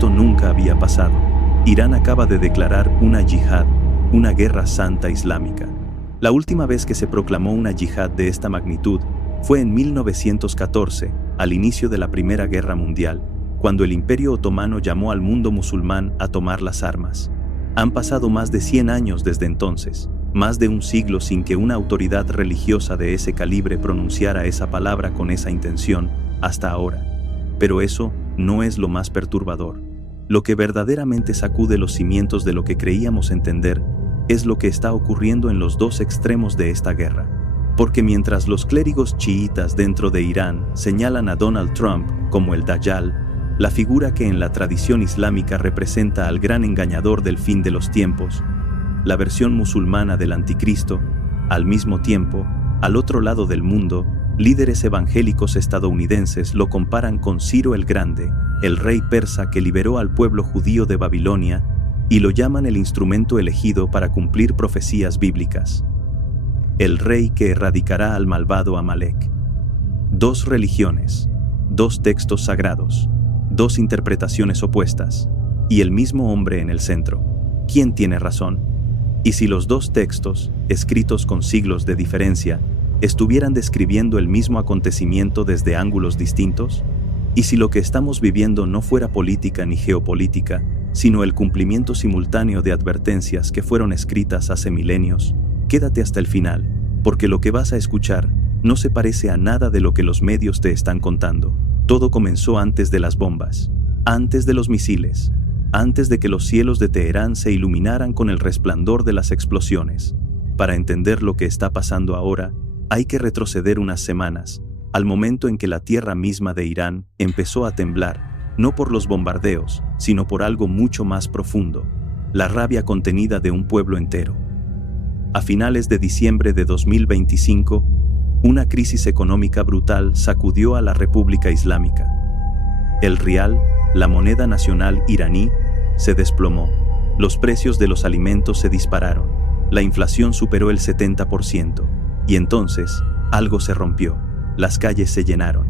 esto nunca había pasado. Irán acaba de declarar una yihad, una guerra santa islámica. La última vez que se proclamó una yihad de esta magnitud fue en 1914, al inicio de la Primera Guerra Mundial, cuando el Imperio Otomano llamó al mundo musulmán a tomar las armas. Han pasado más de 100 años desde entonces, más de un siglo sin que una autoridad religiosa de ese calibre pronunciara esa palabra con esa intención, hasta ahora. Pero eso no es lo más perturbador. Lo que verdaderamente sacude los cimientos de lo que creíamos entender es lo que está ocurriendo en los dos extremos de esta guerra. Porque mientras los clérigos chiitas dentro de Irán señalan a Donald Trump como el Dajjal, la figura que en la tradición islámica representa al gran engañador del fin de los tiempos, la versión musulmana del anticristo, al mismo tiempo, al otro lado del mundo, líderes evangélicos estadounidenses lo comparan con Ciro el Grande, el rey persa que liberó al pueblo judío de Babilonia, y lo llaman el instrumento elegido para cumplir profecías bíblicas. El rey que erradicará al malvado Amalek. Dos religiones, dos textos sagrados, dos interpretaciones opuestas, y el mismo hombre en el centro. ¿Quién tiene razón? Y si los dos textos, escritos con siglos de diferencia, estuvieran describiendo el mismo acontecimiento desde ángulos distintos? ¿Y si lo que estamos viviendo no fuera política ni geopolítica, sino el cumplimiento simultáneo de advertencias que fueron escritas hace milenios? Quédate hasta el final, porque lo que vas a escuchar no se parece a nada de lo que los medios te están contando. Todo comenzó antes de las bombas, antes de los misiles, antes de que los cielos de Teherán se iluminaran con el resplandor de las explosiones. Para entender lo que está pasando ahora, hay que retroceder unas semanas, al momento en que la tierra misma de Irán empezó a temblar, no por los bombardeos, sino por algo mucho más profundo, la rabia contenida de un pueblo entero. A finales de diciembre de 2025, una crisis económica brutal sacudió a la República Islámica. El rial, la moneda nacional iraní, se desplomó. Los precios de los alimentos se dispararon. La inflación superó el 70%. Y entonces, algo se rompió. Las calles se llenaron.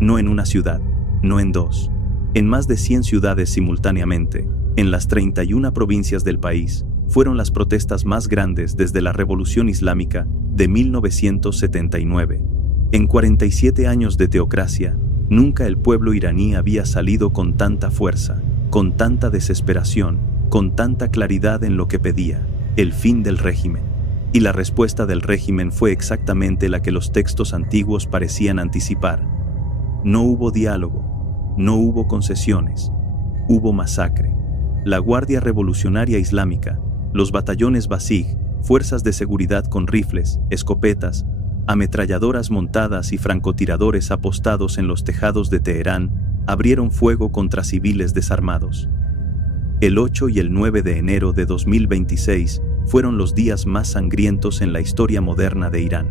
No en una ciudad, no en dos. En más de 100 ciudades simultáneamente, en las 31 provincias del país, fueron las protestas más grandes desde la Revolución Islámica de 1979. En 47 años de teocracia, nunca el pueblo iraní había salido con tanta fuerza, con tanta desesperación, con tanta claridad en lo que pedía, el fin del régimen. Y la respuesta del régimen fue exactamente la que los textos antiguos parecían anticipar. No hubo diálogo, no hubo concesiones, hubo masacre. La Guardia Revolucionaria Islámica, los batallones Basij, fuerzas de seguridad con rifles, escopetas, ametralladoras montadas y francotiradores apostados en los tejados de Teherán, abrieron fuego contra civiles desarmados. El 8 y el 9 de enero de 2026 fueron los días más sangrientos en la historia moderna de Irán.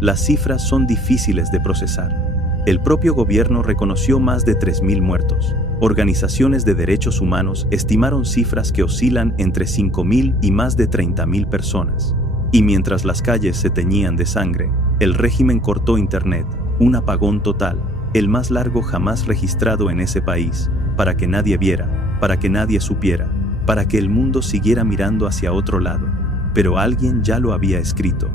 Las cifras son difíciles de procesar. El propio gobierno reconoció más de 3.000 muertos. Organizaciones de derechos humanos estimaron cifras que oscilan entre 5.000 y más de 30.000 personas. Y mientras las calles se teñían de sangre, el régimen cortó internet, un apagón total, el más largo jamás registrado en ese país, para que nadie viera, para que nadie supiera, para que el mundo siguiera mirando hacia otro lado. Pero alguien ya lo había escrito.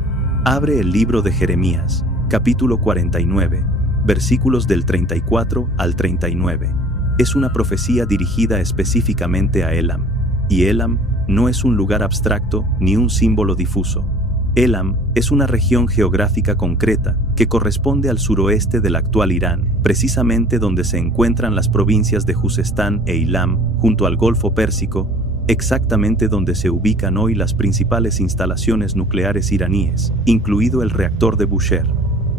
Abre el libro de Jeremías, capítulo 49, versículos del 34 al 39. Es una profecía dirigida específicamente a Elam, y Elam no es un lugar abstracto ni un símbolo difuso. Elam es una región geográfica concreta que corresponde al suroeste del actual Irán, precisamente donde se encuentran las provincias de Juzestán e Ilam, junto al Golfo Pérsico, exactamente donde se ubican hoy las principales instalaciones nucleares iraníes, incluido el reactor de Bushehr.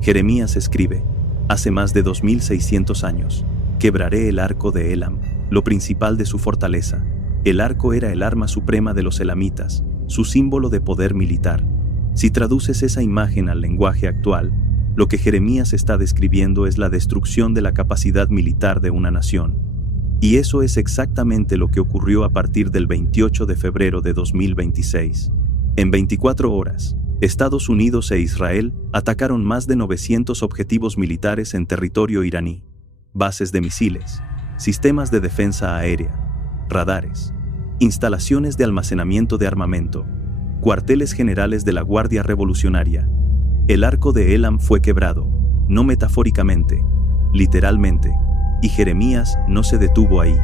Jeremías escribe: hace más de 2600 años, quebraré el arco de Elam, lo principal de su fortaleza. El arco era el arma suprema de los elamitas, su símbolo de poder militar. Si traduces esa imagen al lenguaje actual, lo que Jeremías está describiendo es la destrucción de la capacidad militar de una nación. Y eso es exactamente lo que ocurrió a partir del 28 de febrero de 2026. En 24 horas, Estados Unidos e Israel atacaron más de 900 objetivos militares en territorio iraní. Bases de misiles, sistemas de defensa aérea, radares, instalaciones de almacenamiento de armamento, cuarteles generales de la Guardia Revolucionaria. El arco de Elam fue quebrado, no metafóricamente, literalmente, y Jeremías no se detuvo ahí.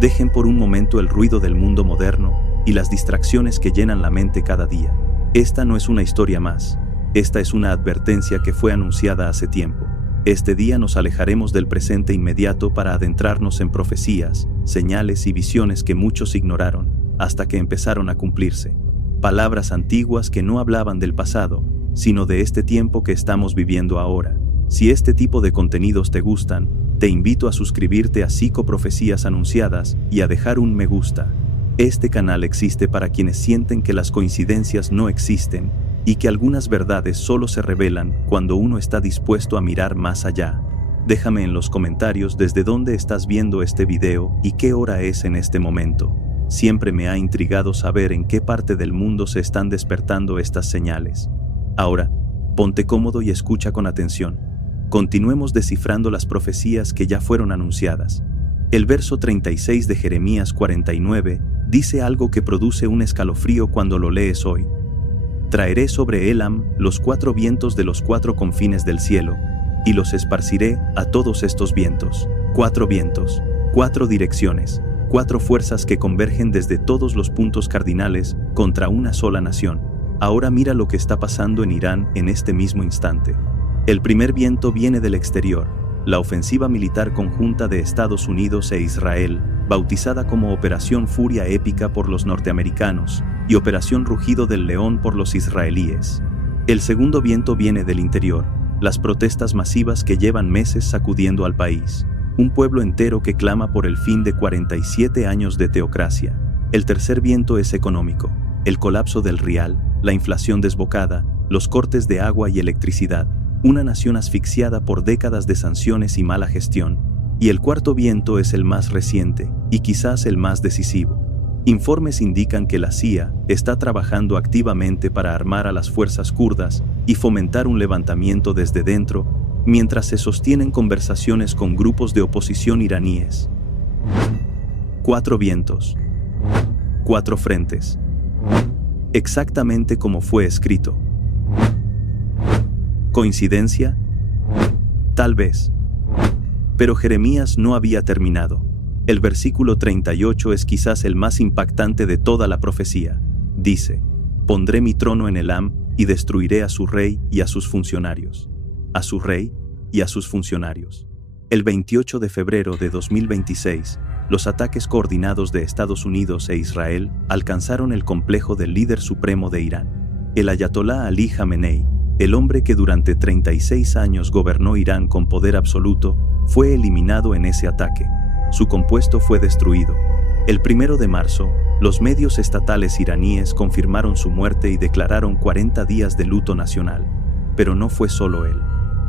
Dejen por un momento el ruido del mundo moderno y las distracciones que llenan la mente cada día. Esta no es una historia más, esta es una advertencia que fue anunciada hace tiempo. Este día nos alejaremos del presente inmediato para adentrarnos en profecías, señales y visiones que muchos ignoraron, hasta que empezaron a cumplirse. Palabras antiguas que no hablaban del pasado, sino de este tiempo que estamos viviendo ahora. Si este tipo de contenidos te gustan, te invito a suscribirte a Psicoprofecías Anunciadas y a dejar un me gusta. Este canal existe para quienes sienten que las coincidencias no existen y que algunas verdades solo se revelan cuando uno está dispuesto a mirar más allá. Déjame en los comentarios desde dónde estás viendo este video y qué hora es en este momento. Siempre me ha intrigado saber en qué parte del mundo se están despertando estas señales. Ahora, ponte cómodo y escucha con atención. Continuemos descifrando las profecías que ya fueron anunciadas. El verso 36 de Jeremías 49 dice algo que produce un escalofrío cuando lo lees hoy. Traeré sobre Elam los 4 vientos de los 4 confines del cielo, y los esparciré a todos estos vientos. 4 vientos, 4 direcciones, 4 fuerzas que convergen desde todos los puntos cardinales contra una sola nación. Ahora mira lo que está pasando en Irán en este mismo instante. El primer viento viene del exterior, la ofensiva militar conjunta de Estados Unidos e Israel, bautizada como Operación Furia Épica por los norteamericanos y Operación Rugido del León por los israelíes. El segundo viento viene del interior, las protestas masivas que llevan meses sacudiendo al país, un pueblo entero que clama por el fin de 47 años de teocracia. El tercer viento es económico, el colapso del rial, la inflación desbocada, los cortes de agua y electricidad, una nación asfixiada por décadas de sanciones y mala gestión. Y el cuarto viento es el más reciente, y quizás el más decisivo. Informes indican que la CIA está trabajando activamente para armar a las fuerzas kurdas y fomentar un levantamiento desde dentro, mientras se sostienen conversaciones con grupos de oposición iraníes. 4 vientos. 4 frentes. Exactamente como fue escrito. ¿Coincidencia? Tal vez. Pero Jeremías no había terminado. El versículo 38 es quizás el más impactante de toda la profecía. Dice: pondré mi trono en Elam y destruiré a su rey y a sus funcionarios. A su rey y a sus funcionarios. El 28 de febrero de 2026, los ataques coordinados de Estados Unidos e Israel alcanzaron el complejo del líder supremo de Irán. El ayatolá Ali Jamenei, el hombre que durante 36 años gobernó Irán con poder absoluto, fue eliminado en ese ataque. Su compuesto fue destruido. El 1 de marzo, los medios estatales iraníes confirmaron su muerte y declararon 40 días de luto nacional. Pero no fue solo él.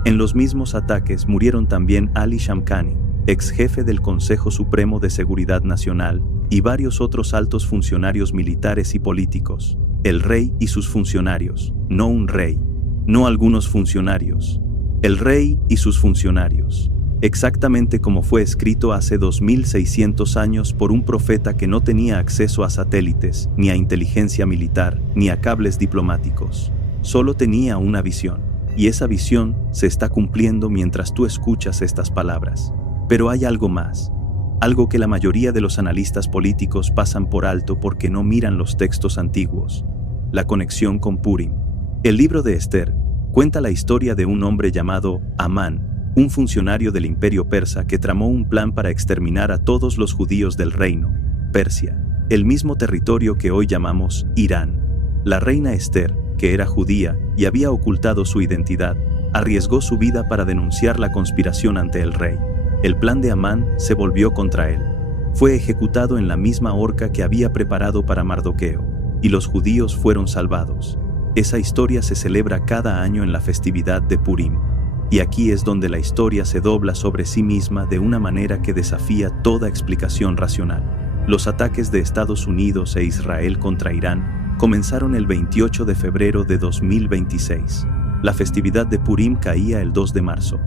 En los mismos ataques murieron también Ali Shamkhani, ex jefe del Consejo Supremo de Seguridad Nacional, y varios otros altos funcionarios militares y políticos. El rey y sus funcionarios, no un rey. No algunos funcionarios. El rey y sus funcionarios. Exactamente como fue escrito hace 2600 años por un profeta que no tenía acceso a satélites, ni a inteligencia militar, ni a cables diplomáticos. Solo tenía una visión. Y esa visión se está cumpliendo mientras tú escuchas estas palabras. Pero hay algo más. Algo que la mayoría de los analistas políticos pasan por alto porque no miran los textos antiguos. La conexión con Purim. El libro de Esther cuenta la historia de un hombre llamado Amán, un funcionario del imperio persa que tramó un plan para exterminar a todos los judíos del reino, Persia, el mismo territorio que hoy llamamos Irán. La reina Esther, que era judía y había ocultado su identidad, arriesgó su vida para denunciar la conspiración ante el rey. El plan de Amán se volvió contra él. Fue ejecutado en la misma horca que había preparado para Mardoqueo, y los judíos fueron salvados. Esa historia se celebra cada año en la festividad de Purim. Y aquí es donde la historia se dobla sobre sí misma de una manera que desafía toda explicación racional. Los ataques de Estados Unidos e Israel contra Irán comenzaron el 28 de febrero de 2026. La festividad de Purim caía el 2 de marzo.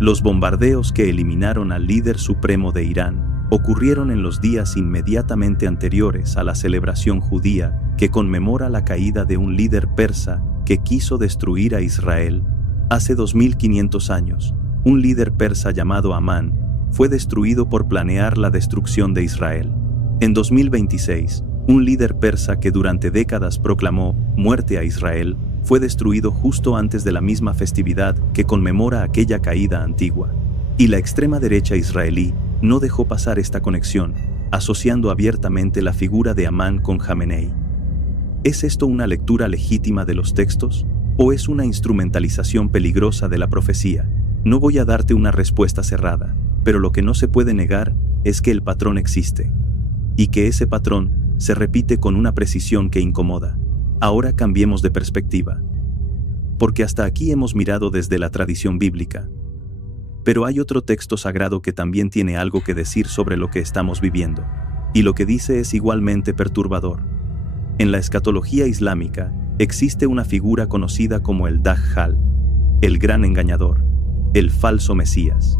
Los bombardeos que eliminaron al líder supremo de Irán ocurrieron en los días inmediatamente anteriores a la celebración judía que conmemora la caída de un líder persa que quiso destruir a Israel. Hace 2500 años, un líder persa llamado Amán fue destruido por planear la destrucción de Israel. En 2026, un líder persa que durante décadas proclamó muerte a Israel fue destruido justo antes de la misma festividad que conmemora aquella caída antigua. Y la extrema derecha israelí no dejó pasar esta conexión, asociando abiertamente la figura de Amán con Jamenei. ¿Es esto una lectura legítima de los textos? ¿O es una instrumentalización peligrosa de la profecía? No voy a darte una respuesta cerrada, pero lo que no se puede negar es que el patrón existe. Y que ese patrón se repite con una precisión que incomoda. Ahora cambiemos de perspectiva. Porque hasta aquí hemos mirado desde la tradición bíblica. Pero hay otro texto sagrado que también tiene algo que decir sobre lo que estamos viviendo. Y lo que dice es igualmente perturbador. En la escatología islámica existe una figura conocida como el Dajjal, el gran engañador, el falso Mesías.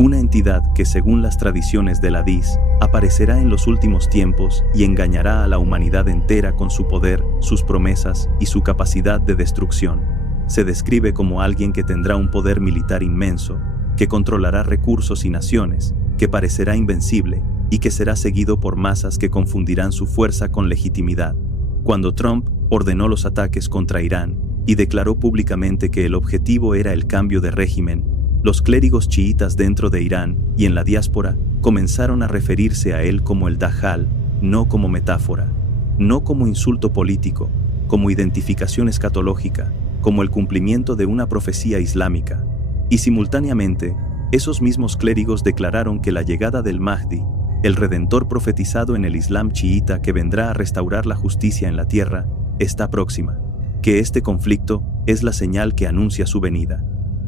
Una entidad que, según las tradiciones del Hadís, aparecerá en los últimos tiempos y engañará a la humanidad entera con su poder, sus promesas y su capacidad de destrucción. Se describe como alguien que tendrá un poder militar inmenso, que controlará recursos y naciones, que parecerá invencible y que será seguido por masas que confundirán su fuerza con legitimidad. Cuando Trump ordenó los ataques contra Irán y declaró públicamente que el objetivo era el cambio de régimen, los clérigos chiítas dentro de Irán y en la diáspora comenzaron a referirse a él como el Dajjal, no como metáfora, no como insulto político, como identificación escatológica, como el cumplimiento de una profecía islámica. Y simultáneamente, esos mismos clérigos declararon que la llegada del Mahdi, el redentor profetizado en el Islam chiita que vendrá a restaurar la justicia en la tierra, está próxima, que este conflicto es la señal que anuncia su venida.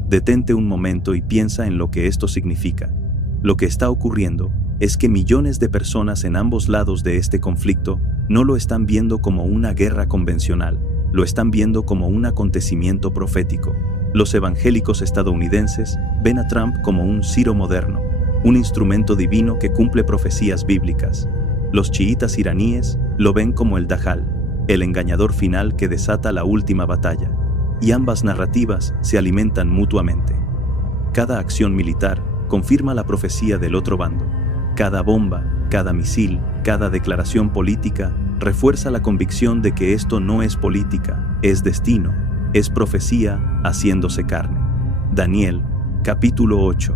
Detente un momento y piensa en lo que esto significa. Lo que está ocurriendo es que millones de personas en ambos lados de este conflicto no lo están viendo como una guerra convencional, lo están viendo como un acontecimiento profético. Los evangélicos estadounidenses ven a Trump como un Ciro moderno, un instrumento divino que cumple profecías bíblicas. Los chiitas iraníes lo ven como el Dajjal, el engañador final que desata la última batalla. Y ambas narrativas se alimentan mutuamente. Cada acción militar confirma la profecía del otro bando. Cada bomba, cada misil, cada declaración política refuerza la convicción de que esto no es política, es destino, es profecía haciéndose carne. Daniel, capítulo 8,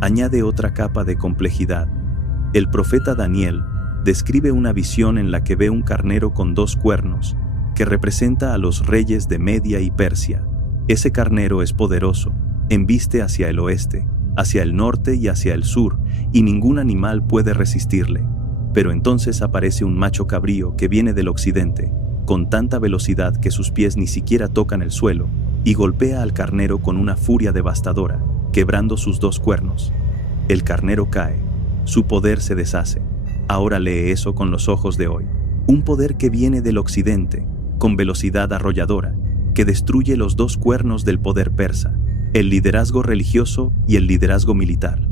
añade otra capa de complejidad. El profeta Daniel describe una visión en la que ve un carnero con 2 cuernos, que representa a los reyes de Media y Persia. Ese carnero es poderoso, embiste hacia el oeste, hacia el norte y hacia el sur, y ningún animal puede resistirle. Pero entonces aparece un macho cabrío que viene del occidente, con tanta velocidad que sus pies ni siquiera tocan el suelo, y golpea al carnero con una furia devastadora, quebrando sus 2 cuernos. El carnero cae, su poder se deshace. Ahora lee eso con los ojos de hoy. Un poder que viene del occidente, con velocidad arrolladora, que destruye los 2 cuernos del poder persa, el liderazgo religioso y el liderazgo militar,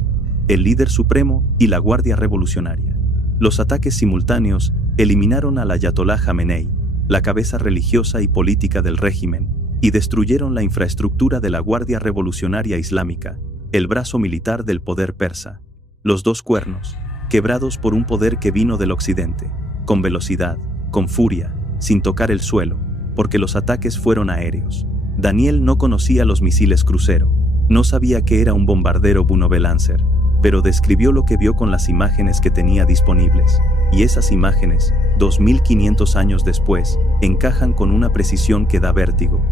el líder supremo y la guardia revolucionaria. Los ataques simultáneos eliminaron al ayatolá Jamenei, la cabeza religiosa y política del régimen, y destruyeron la infraestructura de la guardia revolucionaria islámica, el brazo militar del poder persa. Los 2 cuernos, quebrados por un poder que vino del occidente, con velocidad, con furia, sin tocar el suelo, porque los ataques fueron aéreos. Daniel no conocía los misiles crucero, no sabía que era un bombardero Bunove Lancer, pero describió lo que vio con las imágenes que tenía disponibles, y esas imágenes, 2500 años después, encajan con una precisión que da vértigo.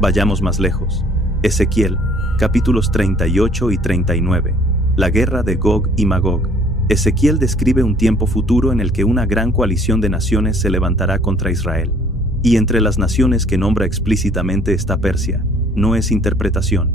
Vayamos más lejos. Ezequiel, capítulos 38 y 39. La guerra de Gog y Magog. Ezequiel describe un tiempo futuro en el que una gran coalición de naciones se levantará contra Israel. Y entre las naciones que nombra explícitamente está Persia, no es interpretación.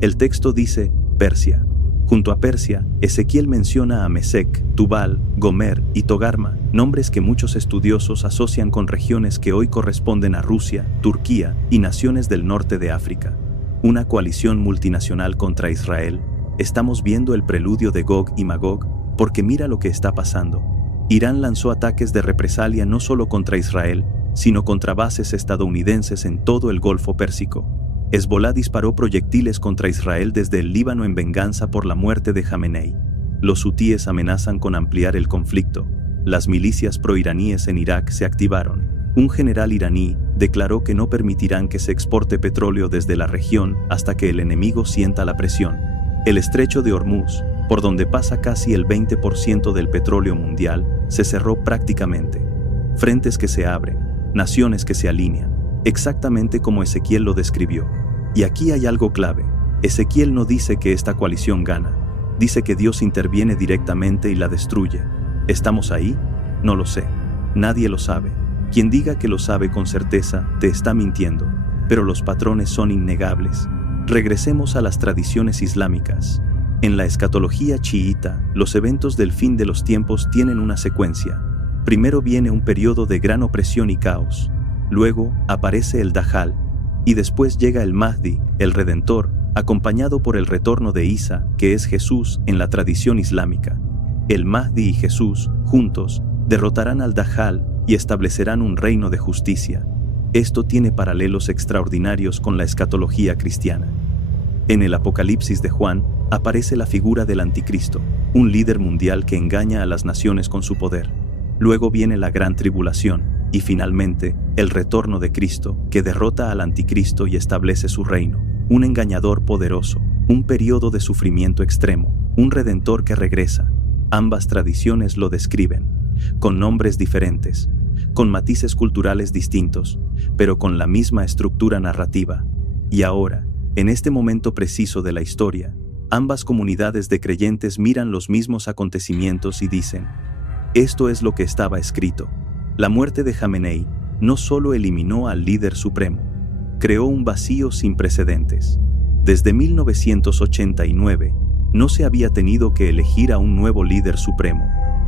El texto dice Persia. Junto a Persia, Ezequiel menciona a Mesec, Tubal, Gomer y Togarma, nombres que muchos estudiosos asocian con regiones que hoy corresponden a Rusia, Turquía y naciones del norte de África. Una coalición multinacional contra Israel. ¿Estamos viendo el preludio de Gog y Magog? porque mira lo que está pasando. Irán lanzó ataques de represalia no solo contra Israel, sino contra bases estadounidenses en todo el Golfo Pérsico. Hezbolá disparó proyectiles contra Israel desde el Líbano en venganza por la muerte de Jamenei. Los hutíes amenazan con ampliar el conflicto. Las milicias proiraníes en Irak se activaron. Un general iraní declaró que no permitirán que se exporte petróleo desde la región hasta que el enemigo sienta la presión. El estrecho de Hormuz, por donde pasa casi el 20% del petróleo mundial, se cerró prácticamente. Frentes que se abren, naciones que se alinean, exactamente como Ezequiel lo describió. Y aquí hay algo clave. Ezequiel no dice que esta coalición gana, dice que Dios interviene directamente y la destruye. ¿Estamos ahí? No lo sé. Nadie lo sabe. Quien diga que lo sabe con certeza, te está mintiendo, pero los patrones son innegables. Regresemos a las tradiciones islámicas. En la escatología chiita, los eventos del fin de los tiempos tienen una secuencia. Primero viene un periodo de gran opresión y caos. Luego aparece el Dajjal, y después llega el Mahdi, el Redentor, acompañado por el retorno de Isa, que es Jesús en la tradición islámica. El Mahdi y Jesús, juntos, derrotarán al Dajjal y establecerán un reino de justicia. Esto tiene paralelos extraordinarios con la escatología cristiana. En el Apocalipsis de Juan, aparece la figura del Anticristo, un líder mundial que engaña a las naciones con su poder. Luego viene la gran tribulación, y finalmente, el retorno de Cristo, que derrota al Anticristo y establece su reino. Un engañador poderoso, un periodo de sufrimiento extremo, un redentor que regresa. Ambas tradiciones lo describen, con nombres diferentes, con matices culturales distintos, pero con la misma estructura narrativa. Y ahora, en este momento preciso de la historia, ambas comunidades de creyentes miran los mismos acontecimientos y dicen: esto es lo que estaba escrito. La muerte de Jamenei no solo eliminó al líder supremo, creó un vacío sin precedentes. Desde 1989, no se había tenido que elegir a un nuevo líder supremo.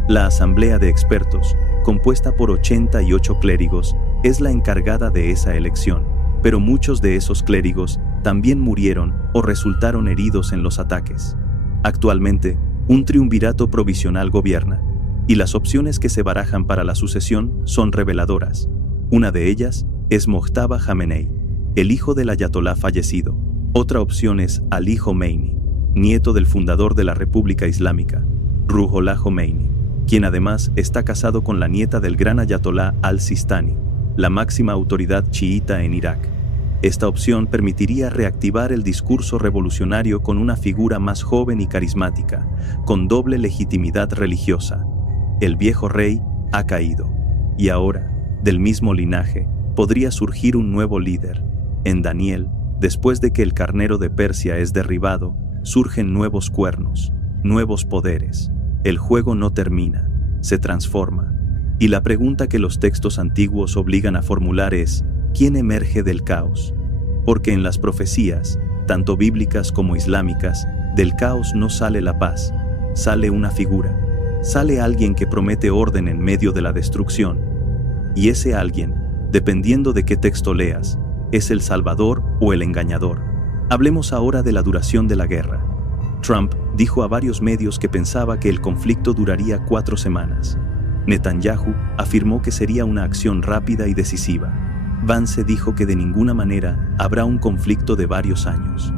La Asamblea de Expertos, compuesta por 88 clérigos, es la encargada de esa elección, pero muchos de esos clérigos también murieron o resultaron heridos en los ataques. Actualmente, un triunvirato provisional gobierna, y las opciones que se barajan para la sucesión son reveladoras. Una de ellas es Mojtaba Jamenei, el hijo del ayatolá fallecido. Otra opción es Ali Khomeini, nieto del fundador de la República Islámica, Ruhollah Khomeini, quien además está casado con la nieta del gran ayatolá al-Sistani, la máxima autoridad chiita en Irak. Esta opción permitiría reactivar el discurso revolucionario con una figura más joven y carismática, con doble legitimidad religiosa. El viejo rey ha caído, y ahora, del mismo linaje, podría surgir un nuevo líder. En Daniel, después de que el carnero de Persia es derribado, surgen nuevos cuernos, nuevos poderes. El juego no termina, se transforma. Y la pregunta que los textos antiguos obligan a formular es: ¿quién emerge del caos? Porque en las profecías, tanto bíblicas como islámicas, del caos no sale la paz, sale una figura, sale alguien que promete orden en medio de la destrucción. Y ese alguien, dependiendo de qué texto leas, es el salvador o el engañador. Hablemos ahora de la duración de la guerra. Trump dijo a varios medios que pensaba que el conflicto duraría 4 semanas. Netanyahu afirmó que sería una acción rápida y decisiva. Vance dijo que de ninguna manera habrá un conflicto de varios años.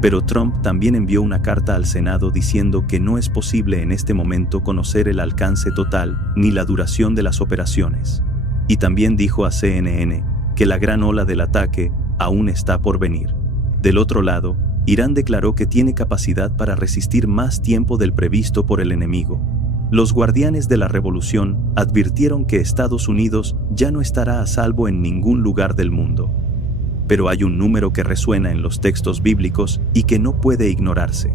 Pero Trump también envió una carta al Senado diciendo que no es posible en este momento conocer el alcance total ni la duración de las operaciones. Y también dijo a CNN que la gran ola del ataque aún está por venir. Del otro lado, Irán declaró que tiene capacidad para resistir más tiempo del previsto por el enemigo. Los guardianes de la revolución advirtieron que Estados Unidos ya no estará a salvo en ningún lugar del mundo. Pero hay un número que resuena en los textos bíblicos y que no puede ignorarse.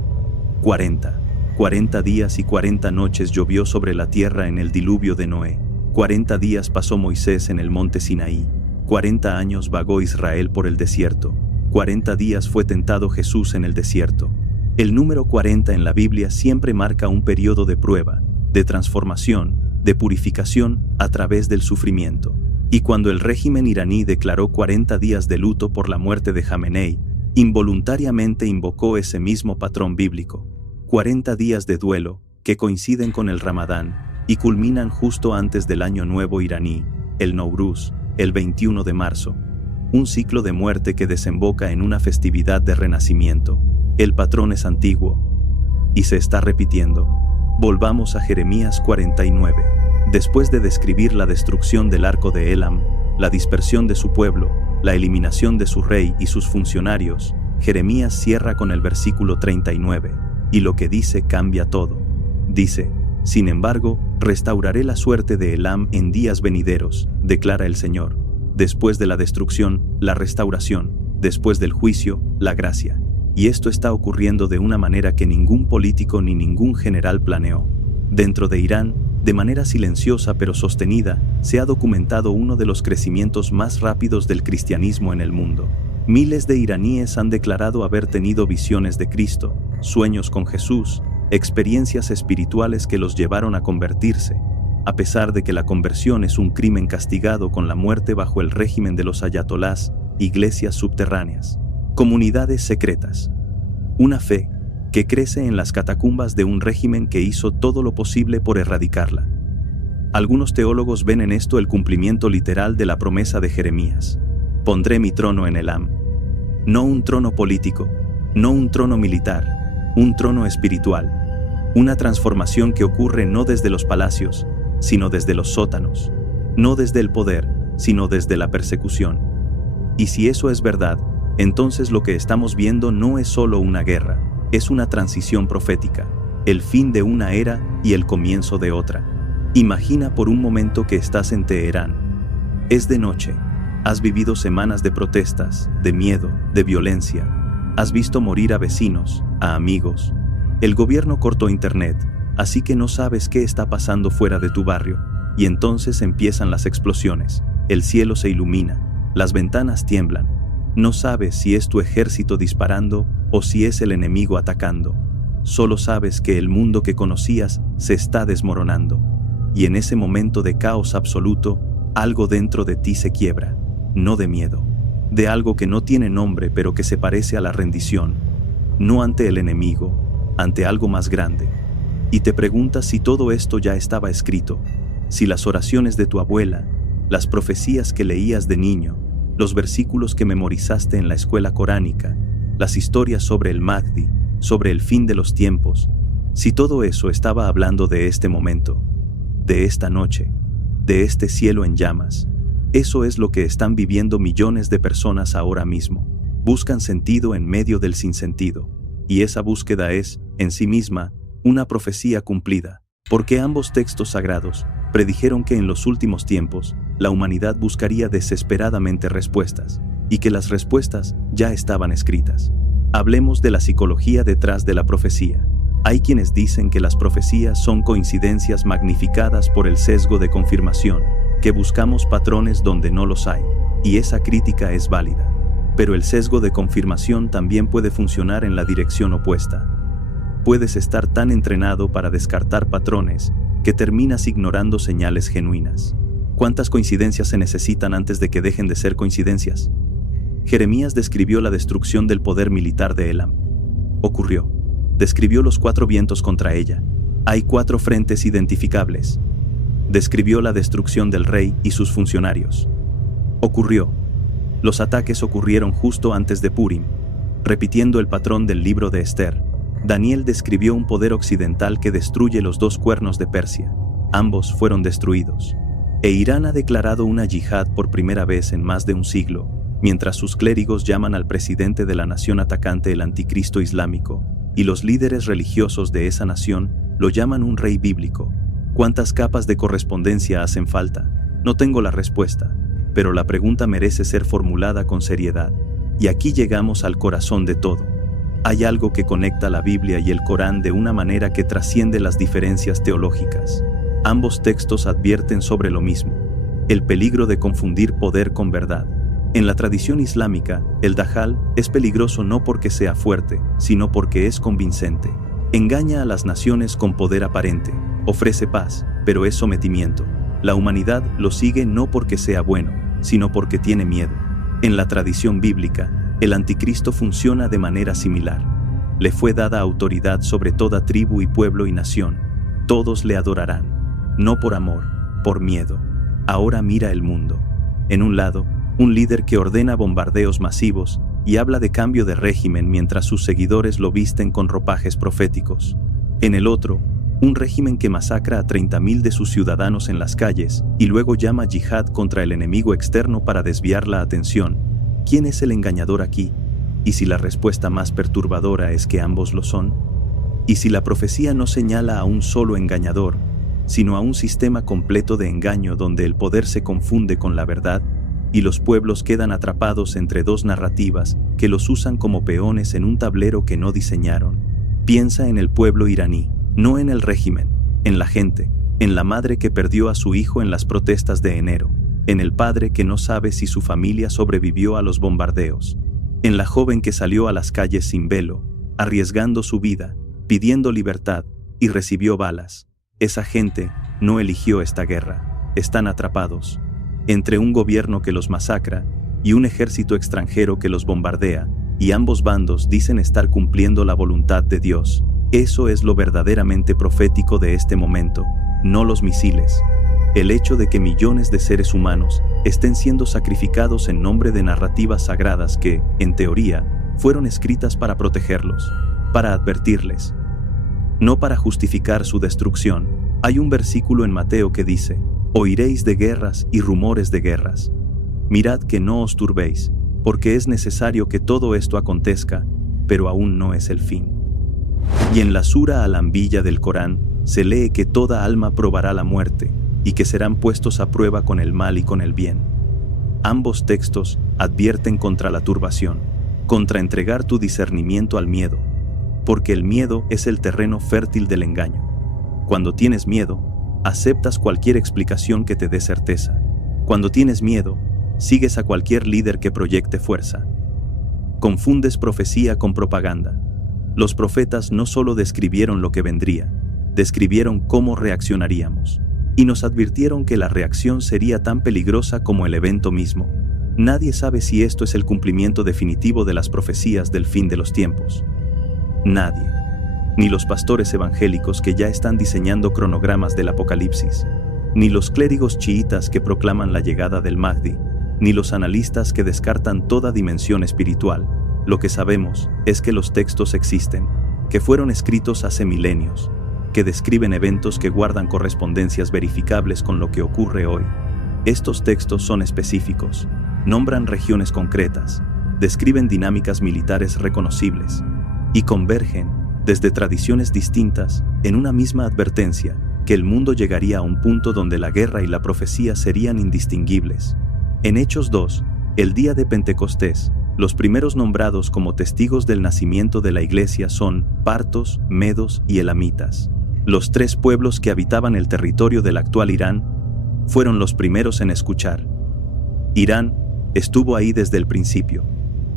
40. 40 días y 40 noches llovió sobre la tierra en el diluvio de Noé. 40 días pasó Moisés en el monte Sinaí. 40 años vagó Israel por el desierto. 40 días fue tentado Jesús en el desierto. El número 40 en la Biblia siempre marca un periodo de prueba, de transformación, de purificación a través del sufrimiento. Y cuando el régimen iraní declaró 40 días de luto por la muerte de Jamenei, involuntariamente invocó ese mismo patrón bíblico. 40 días de duelo, que coinciden con el Ramadán y culminan justo antes del Año Nuevo iraní, el Nowruz, el 21 de marzo. Un ciclo de muerte que desemboca en una festividad de renacimiento. El patrón es antiguo y se está repitiendo. Volvamos a Jeremías 49. Después de describir la destrucción del arco de Elam, la dispersión de su pueblo, la eliminación de su rey y sus funcionarios, Jeremías cierra con el versículo 39, y lo que dice cambia todo. Dice: sin embargo, restauraré la suerte de Elam en días venideros, declara el Señor. Después de la destrucción, la restauración; después del juicio, la gracia. Y esto está ocurriendo de una manera que ningún político ni ningún general planeó. Dentro de Irán, de manera silenciosa pero sostenida, se ha documentado uno de los crecimientos más rápidos del cristianismo en el mundo. Miles de iraníes han declarado haber tenido visiones de Cristo, sueños con Jesús, experiencias espirituales que los llevaron a convertirse, a pesar de que la conversión es un crimen castigado con la muerte bajo el régimen de los ayatolás, iglesias subterráneas, comunidades secretas. Una fe que crece en las catacumbas de un régimen que hizo todo lo posible por erradicarla. Algunos teólogos ven en esto el cumplimiento literal de la promesa de Jeremías: pondré mi trono en Elam. No un trono político, no un trono militar, un trono espiritual. Una transformación que ocurre no desde los palacios, sino desde los sótanos. No desde el poder, sino desde la persecución. Y si eso es verdad, entonces lo que estamos viendo no es solo una guerra, es una transición profética, el fin de una era y el comienzo de otra. Imagina por un momento que estás en Teherán. Es de noche. Has vivido semanas de protestas, de miedo, de violencia. Has visto morir a vecinos, a amigos. El gobierno cortó internet, así que no sabes qué está pasando fuera de tu barrio. Y entonces empiezan las explosiones. El cielo se ilumina, las ventanas tiemblan. No sabes si es tu ejército disparando o si es el enemigo atacando. Solo sabes que el mundo que conocías se está desmoronando. Y en ese momento de caos absoluto, algo dentro de ti se quiebra. No de miedo, de algo que no tiene nombre pero que se parece a la rendición, no ante el enemigo, ante algo más grande. Y te preguntas si todo esto ya estaba escrito, si las oraciones de tu abuela, las profecías que leías de niño, los versículos que memorizaste en la escuela coránica, las historias sobre el Mahdi, sobre el fin de los tiempos, si todo eso estaba hablando de este momento, de esta noche, de este cielo en llamas. Eso es lo que están viviendo millones de personas ahora mismo. Buscan sentido en medio del sinsentido. Y esa búsqueda es, en sí misma, una profecía cumplida. Porque ambos textos sagrados predijeron que en los últimos tiempos, la humanidad buscaría desesperadamente respuestas, y que las respuestas ya estaban escritas. Hablemos de la psicología detrás de la profecía. Hay quienes dicen que las profecías son coincidencias magnificadas por el sesgo de confirmación, que buscamos patrones donde no los hay, y esa crítica es válida. Pero el sesgo de confirmación también puede funcionar en la dirección opuesta. Puedes estar tan entrenado para descartar patrones que terminas ignorando señales genuinas. ¿Cuántas coincidencias se necesitan antes de que dejen de ser coincidencias? Jeremías describió la destrucción del poder militar de Elam. Ocurrió. Describió los 4 vientos contra ella. Hay 4 frentes identificables. Describió la destrucción del rey y sus funcionarios. Ocurrió. Los ataques ocurrieron justo antes de Purim, repitiendo el patrón del libro de Esther. Daniel describió un poder occidental que destruye los 2 cuernos de Persia. Ambos fueron destruidos. E Irán ha declarado una yihad por primera vez en más de un siglo, mientras sus clérigos llaman al presidente de la nación atacante el anticristo islámico, y los líderes religiosos de esa nación lo llaman un rey bíblico. ¿Cuántas capas de correspondencia hacen falta? No tengo la respuesta, pero la pregunta merece ser formulada con seriedad. Y aquí llegamos al corazón de todo. Hay algo que conecta la Biblia y el Corán de una manera que trasciende las diferencias teológicas. Ambos textos advierten sobre lo mismo: el peligro de confundir poder con verdad. En la tradición islámica, el dajjal es peligroso no porque sea fuerte, sino porque es convincente. Engaña a las naciones con poder aparente, ofrece paz, pero es sometimiento. La humanidad lo sigue no porque sea bueno, sino porque tiene miedo. En la tradición bíblica, el anticristo funciona de manera similar. Le fue dada autoridad sobre toda tribu y pueblo y nación, Todos le adorarán. No por amor, por miedo. Ahora mira el mundo. En un lado, un líder que ordena bombardeos masivos y habla de cambio de régimen mientras sus seguidores lo visten con ropajes proféticos. En el otro, un régimen que masacra a 30.000 de sus ciudadanos en las calles y luego llama yihad contra el enemigo externo para desviar la atención. ¿Quién es el engañador aquí? ¿Y si la respuesta más perturbadora es que ambos lo son? ¿Y si la profecía no señala a un solo engañador, sino a un sistema completo de engaño donde el poder se confunde con la verdad y los pueblos quedan atrapados entre dos narrativas que los usan como peones en un tablero que no diseñaron? Piensa en el pueblo iraní, no en el régimen, en la gente, en la madre que perdió a su hijo en las protestas de enero, en el padre que no sabe si su familia sobrevivió a los bombardeos, en la joven que salió a las calles sin velo, arriesgando su vida, pidiendo libertad, y recibió balas. Esa gente no eligió esta guerra. Están atrapados entre un gobierno que los masacra y un ejército extranjero que los bombardea, y ambos bandos dicen estar cumpliendo la voluntad de Dios. Eso es lo verdaderamente profético de este momento, no los misiles. El hecho de que millones de seres humanos estén siendo sacrificados en nombre de narrativas sagradas que, en teoría, fueron escritas para protegerlos, para advertirles, no para justificar su destrucción. Hay un versículo en Mateo que dice: «Oiréis de guerras y rumores de guerras. Mirad que no os turbéis, porque es necesario que todo esto acontezca, pero aún no es el fin». Y en la Sura al-Anbiya del Corán se lee que toda alma probará la muerte y que serán puestos a prueba con el mal y con el bien. Ambos textos advierten contra la turbación, contra entregar tu discernimiento al miedo, porque el miedo es el terreno fértil del engaño. Cuando tienes miedo, aceptas cualquier explicación que te dé certeza. Cuando tienes miedo, sigues a cualquier líder que proyecte fuerza. Confundes profecía con propaganda. Los profetas no solo describieron lo que vendría, describieron cómo reaccionaríamos. Y nos advirtieron que la reacción sería tan peligrosa como el evento mismo. Nadie sabe si esto es el cumplimiento definitivo de las profecías del fin de los tiempos. Nadie. Ni los pastores evangélicos que ya están diseñando cronogramas del Apocalipsis, ni los clérigos chiitas que proclaman la llegada del Mahdi, ni los analistas que descartan toda dimensión espiritual. Lo que sabemos es que los textos existen, que fueron escritos hace milenios, que describen eventos que guardan correspondencias verificables con lo que ocurre hoy. Estos textos son específicos, nombran regiones concretas, describen dinámicas militares reconocibles, y convergen, desde tradiciones distintas, en una misma advertencia, que el mundo llegaría a un punto donde la guerra y la profecía serían indistinguibles. En Hechos 2, el día de Pentecostés, los primeros nombrados como testigos del nacimiento de la iglesia son partos, medos y elamitas. Los tres pueblos que habitaban el territorio del actual Irán fueron los primeros en escuchar. Irán estuvo ahí desde el principio,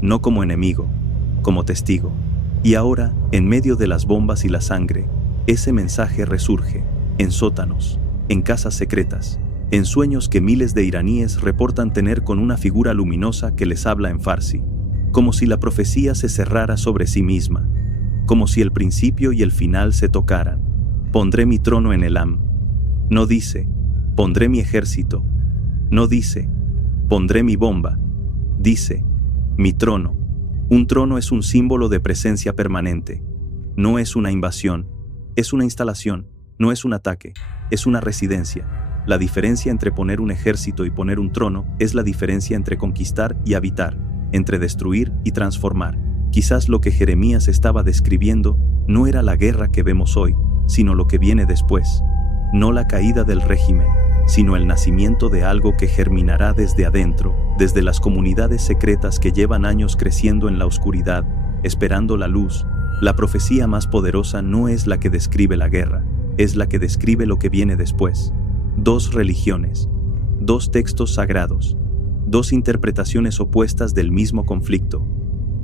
no como enemigo, como testigo. Y ahora, en medio de las bombas y la sangre, ese mensaje resurge, en sótanos, en casas secretas, en sueños que miles de iraníes reportan tener con una figura luminosa que les habla en farsi, como si la profecía se cerrara sobre sí misma, como si el principio y el final se tocaran. Pondré mi trono en Elam. No dice, pondré mi ejército. No dice, pondré mi bomba. Dice, mi trono. Un trono es un símbolo de presencia permanente. No es una invasión, es una instalación, no es un ataque, es una residencia. La diferencia entre poner un ejército y poner un trono es la diferencia entre conquistar y habitar, entre destruir y transformar. Quizás lo que Jeremías estaba describiendo no era la guerra que vemos hoy, sino lo que viene después. No la caída del régimen, sino el nacimiento de algo que germinará desde adentro, desde las comunidades secretas que llevan años creciendo en la oscuridad, esperando la luz. La profecía más poderosa no es la que describe la guerra, es la que describe lo que viene después. Dos religiones, dos textos sagrados, dos interpretaciones opuestas del mismo conflicto,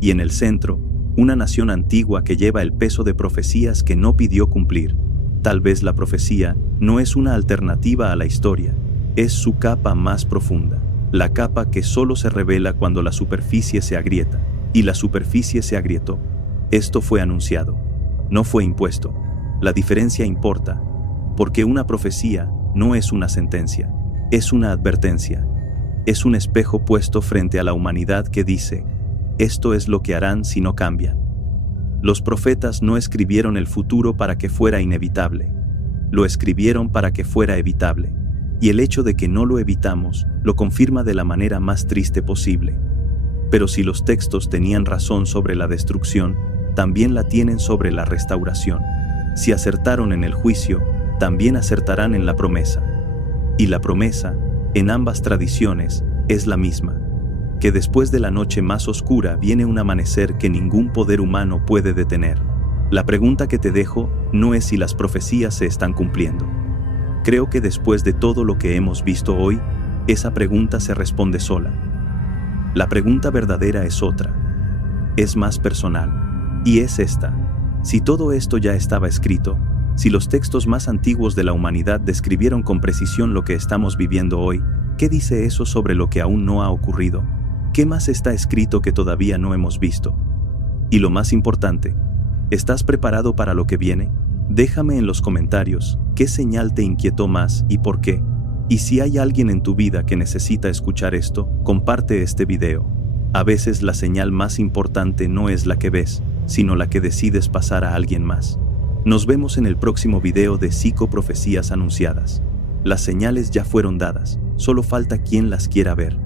y en el centro, una nación antigua que lleva el peso de profecías que no pidió cumplir. Tal vez la profecía no es una alternativa a la historia, es su capa más profunda, la capa que solo se revela cuando la superficie se agrieta, y la superficie se agrietó. Esto fue anunciado, no fue impuesto. La diferencia importa. Porque una profecía no es una sentencia, es una advertencia. Es un espejo puesto frente a la humanidad que dice, esto es lo que harán si no cambian. Los profetas no escribieron el futuro para que fuera inevitable. Lo escribieron para que fuera evitable. Y el hecho de que no lo evitamos, lo confirma de la manera más triste posible. Pero si los textos tenían razón sobre la destrucción, también la tienen sobre la restauración. Si acertaron en el juicio, también acertarán en la promesa. Y la promesa, en ambas tradiciones, es la misma. Que después de la noche más oscura viene un amanecer que ningún poder humano puede detener. La pregunta que te dejo no es si las profecías se están cumpliendo. Creo que después de todo lo que hemos visto hoy, esa pregunta se responde sola. La pregunta verdadera es otra. Es más personal. Y es esta. Si todo esto ya estaba escrito, si los textos más antiguos de la humanidad describieron con precisión lo que estamos viviendo hoy, ¿qué dice eso sobre lo que aún no ha ocurrido? ¿Qué más está escrito que todavía no hemos visto? Y lo más importante, ¿estás preparado para lo que viene? Déjame en los comentarios qué señal te inquietó más y por qué. Y si hay alguien en tu vida que necesita escuchar esto, comparte este video. A veces la señal más importante no es la que ves, sino la que decides pasar a alguien más. Nos vemos en el próximo video de Psicoprofecías Anunciadas. Las señales ya fueron dadas, solo falta quien las quiera ver.